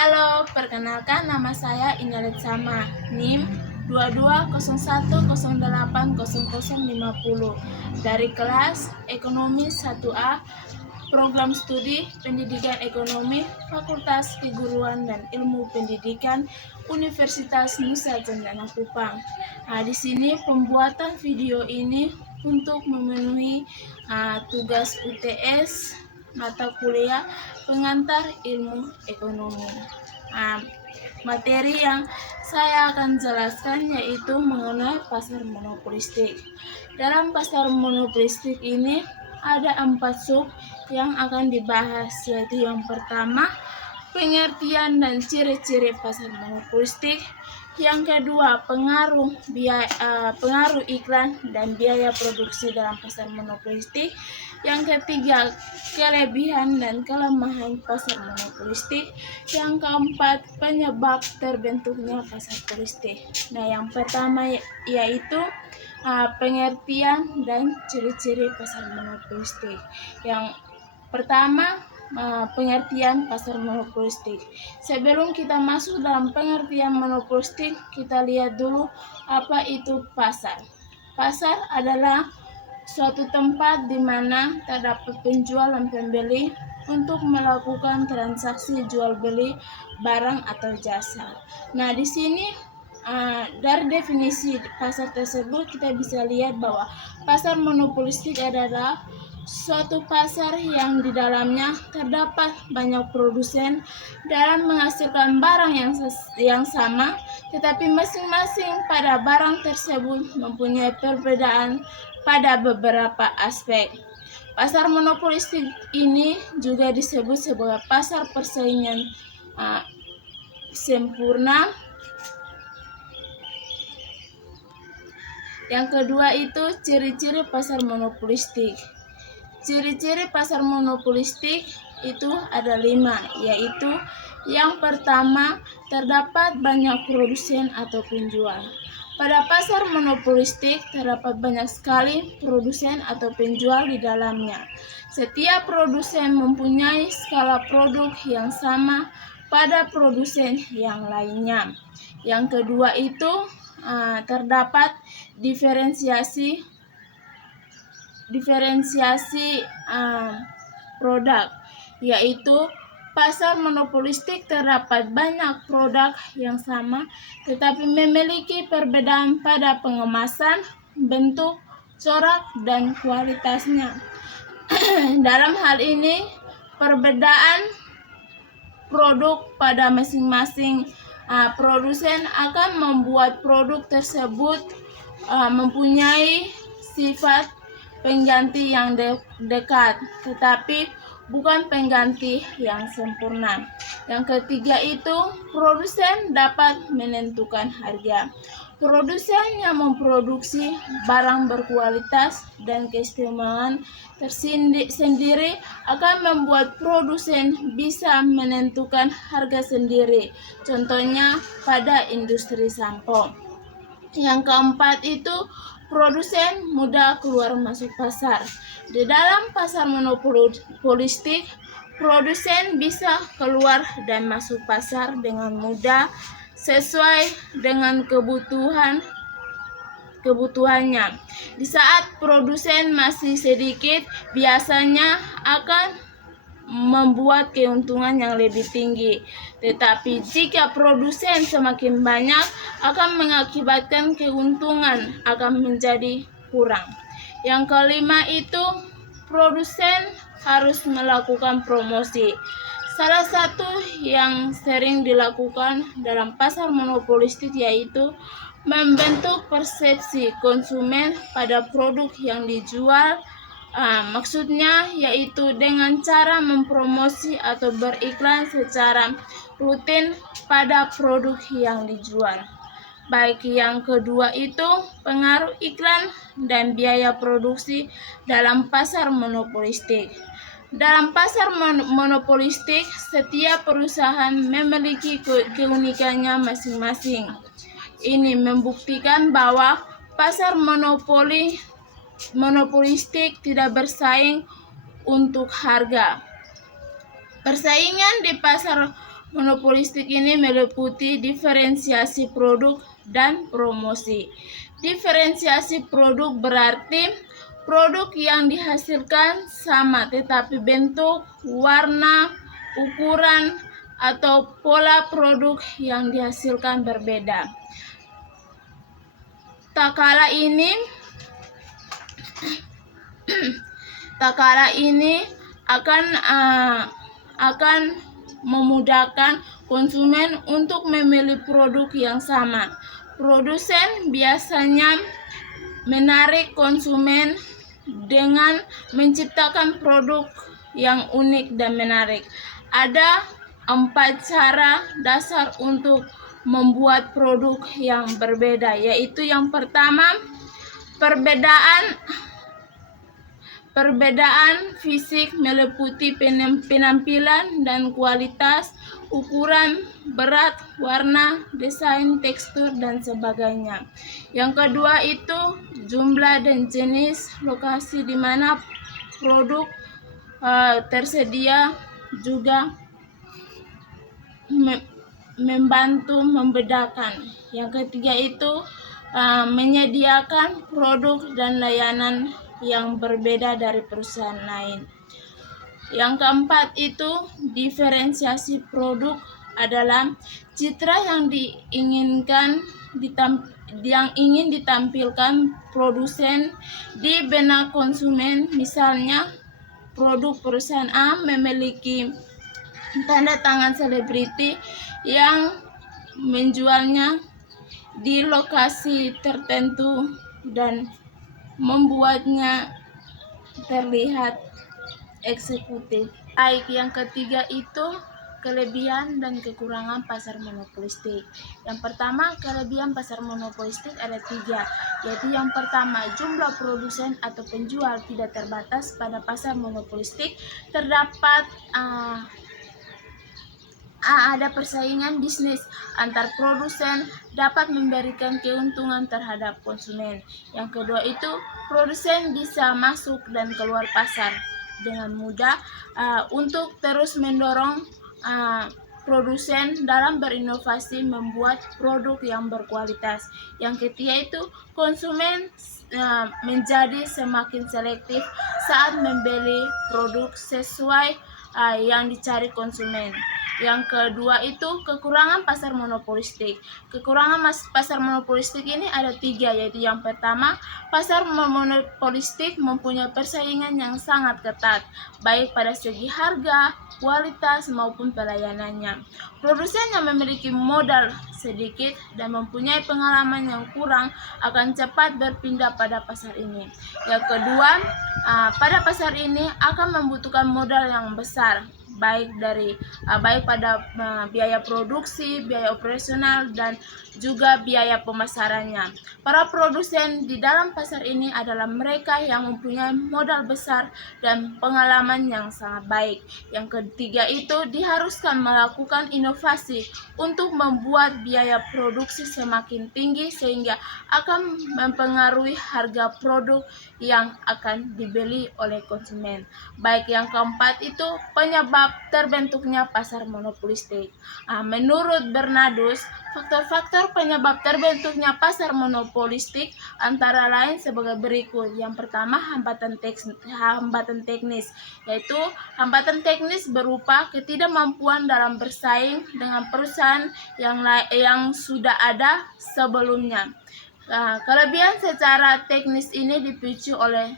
Halo, perkenalkan nama saya Inalet Sama, NIM 2201080050 dari kelas Ekonomi 1A, Program Studi Pendidikan Ekonomi, Fakultas Keguruan dan Ilmu Pendidikan, Universitas Nusa Cendana Kupang. Di sini pembuatan video ini untuk memenuhi tugas UTS mata kuliah pengantar ilmu ekonomi. Materi yang saya akan jelaskan yaitu mengenai pasar monopolistik. Dalam pasar monopolistik ini ada 4 sub yang akan dibahas, yaitu yang pertama pengertian dan ciri-ciri pasar monopolistik, yang kedua pengaruh iklan dan biaya produksi dalam pasar monopolistik, yang ketiga kelebihan dan kelemahan pasar monopolistik, yang keempat penyebab terbentuknya pasar monopolistik. Yang pertama yaitu pengertian dan ciri-ciri pasar monopolistik. Yang pertama, pengertian pasar monopolistik. Sebelum kita masuk dalam pengertian monopolistik, kita lihat dulu apa itu pasar. Pasar adalah suatu tempat di mana terdapat penjual dan pembeli untuk melakukan transaksi jual beli barang atau jasa. Di sini dari definisi pasar tersebut kita bisa lihat bahwa pasar monopolistik adalah suatu pasar yang di dalamnya terdapat banyak produsen dalam menghasilkan barang yang sama, tetapi masing-masing pada barang tersebut mempunyai perbedaan pada beberapa aspek. Pasar monopolistik ini juga disebut sebagai pasar persaingan sempurna. Yang kedua itu ciri-ciri pasar monopolistik. Ciri-ciri pasar monopolistik itu ada 5, yaitu yang pertama terdapat banyak produsen atau penjual. Pada pasar monopolistik terdapat banyak sekali produsen atau penjual di dalamnya. Setiap produsen mempunyai skala produk yang sama pada produsen yang lainnya. Yang kedua itu terdapat diferensiasi produk, yaitu pasar monopolistik terdapat banyak produk yang sama tetapi memiliki perbedaan pada pengemasan, bentuk, corak, dan kualitasnya. Dalam hal ini, perbedaan produk pada masing-masing produsen akan membuat produk tersebut mempunyai sifat pengganti yang dekat, tetapi bukan pengganti yang sempurna. Yang ketiga itu produsen dapat menentukan harga. Produsen yang memproduksi barang berkualitas dan keistimewaan tersendiri akan membuat produsen bisa menentukan harga sendiri. Contohnya pada industri sampo. Yang keempat itu produsen mudah keluar masuk pasar. Di dalam pasar monopolistik, produsen bisa keluar dan masuk pasar dengan mudah sesuai dengan kebutuhannya. Di saat produsen masih sedikit, biasanya akan membuat keuntungan yang lebih tinggi. Tetapi jika produsen semakin banyak, akan mengakibatkan keuntungan akan menjadi kurang. Yang kelima itu produsen harus melakukan promosi. Salah satu yang sering dilakukan dalam pasar monopolistik yaitu membentuk persepsi konsumen pada produk yang dijual. Maksudnya yaitu dengan cara mempromosi atau beriklan secara rutin pada produk yang dijual. Baik yang kedua itu pengaruh iklan dan biaya produksi dalam pasar monopolistik. Dalam pasar monopolistik, setiap perusahaan memiliki keunikannya masing-masing. Ini membuktikan bahwa pasar monopolistik tidak bersaing untuk harga. Persaingan di pasar monopolistik ini meliputi diferensiasi produk dan promosi. Diferensiasi produk berarti produk yang dihasilkan sama tetapi bentuk, warna, ukuran, atau pola produk yang dihasilkan berbeda. Tak kala ini akan memudahkan konsumen untuk memilih produk yang sama. Produsen biasanya menarik konsumen dengan menciptakan produk yang unik dan menarik. Ada 4 cara dasar untuk membuat produk yang berbeda, yaitu yang pertama, perbedaan fisik meliputi penampilan dan kualitas, ukuran, berat, warna, desain, tekstur, dan sebagainya. Yang kedua itu jumlah dan jenis lokasi di mana produk tersedia juga membantu membedakan. Yang ketiga itu menyediakan produk dan layanan yang berbeda dari perusahaan lain. Yang keempat itu diferensiasi produk adalah citra yang ingin ditampilkan produsen di benak konsumen. Misalnya produk perusahaan A memiliki tanda tangan selebriti yang menjualnya di lokasi tertentu dan membuatnya terlihat eksekutif. Baik, yang ketiga itu kelebihan dan kekurangan pasar monopolistik. Yang pertama, kelebihan pasar monopolistik ada 3, yaitu yang pertama, jumlah produsen atau penjual tidak terbatas. Pada pasar monopolistik terdapat ada persaingan bisnis antar produsen, dapat memberikan keuntungan terhadap konsumen. Yang kedua itu produsen bisa masuk dan keluar pasar dengan mudah untuk terus mendorong produsen dalam berinovasi membuat produk yang berkualitas. Yang ketiga itu konsumen menjadi semakin selektif saat membeli produk sesuai yang dicari konsumen. Yang kedua itu kekurangan pasar monopolistik. Kekurangan pasar monopolistik ini ada 3, yaitu yang pertama, pasar monopolistik mempunyai persaingan yang sangat ketat, baik pada segi harga, kualitas, maupun pelayanannya. Produsen yang memiliki modal sedikit dan mempunyai pengalaman yang kurang akan cepat berpindah pada pasar ini. Yang kedua, pada pasar ini akan membutuhkan modal yang besar, baik pada biaya produksi, biaya operasional, dan juga biaya pemasarannya. Para produsen di dalam pasar ini adalah mereka yang mempunyai modal besar dan pengalaman yang sangat baik. Yang ketiga itu diharuskan melakukan inovasi untuk membuat biaya produksi semakin tinggi sehingga akan mempengaruhi harga produk yang akan dibeli oleh konsumen. Baik, yang keempat itu penyebab terbentuknya pasar monopolistik. Menurut Bernardus, faktor-faktor penyebab terbentuknya pasar monopolistik antara lain sebagai berikut. Yang pertama, hambatan teknis, yaitu hambatan teknis berupa ketidakmampuan dalam bersaing dengan perusahaan yang sudah ada sebelumnya. Kelebihan secara teknis ini dipicu oleh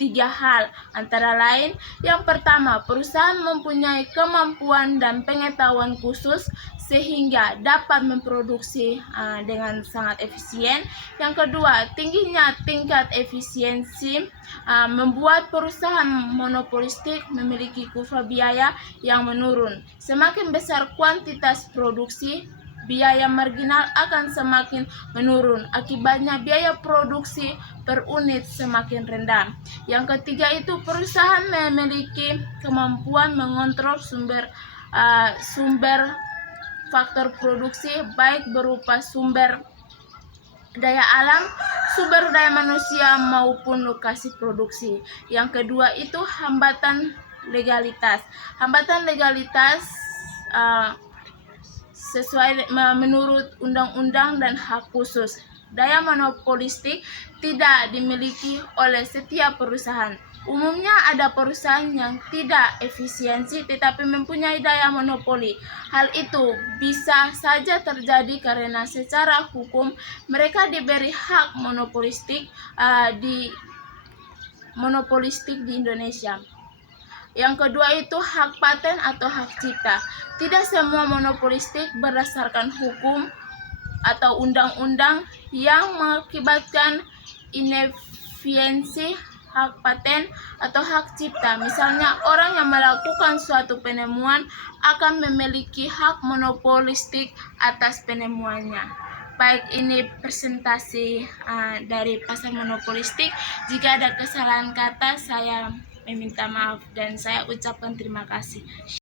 3 hal, antara lain yang pertama, perusahaan mempunyai kemampuan dan pengetahuan khusus sehingga dapat memproduksi dengan sangat efisien. Yang kedua, tingginya tingkat efisiensi membuat perusahaan monopolistik memiliki kurva biaya yang menurun. Semakin besar kuantitas produksi, biaya marginal akan semakin menurun. Akibatnya biaya produksi per unit semakin rendah. Yang ketiga itu perusahaan memiliki kemampuan mengontrol sumber faktor produksi, baik berupa sumber daya alam, sumber daya manusia, maupun lokasi produksi. Yang kedua itu hambatan legalitas. Hambatan legalitas menurut undang-undang dan hak khusus. Daya monopolistik tidak dimiliki oleh setiap perusahaan. Umumnya ada perusahaan yang tidak efisiensi tetapi mempunyai daya monopoli. Hal itu bisa saja terjadi karena secara hukum mereka diberi hak monopolistik di Indonesia. Yang kedua itu hak paten atau hak cipta. Tidak semua monopolistik berdasarkan hukum atau undang-undang yang mengakibatkan inefisiensi hak paten atau hak cipta. Misalnya, orang yang melakukan suatu penemuan akan memiliki hak monopolistik atas penemuannya. Baik, ini presentasi dari pasar monopolistik. Jika ada kesalahan kata, saya meminta maaf dan saya ucapkan terima kasih.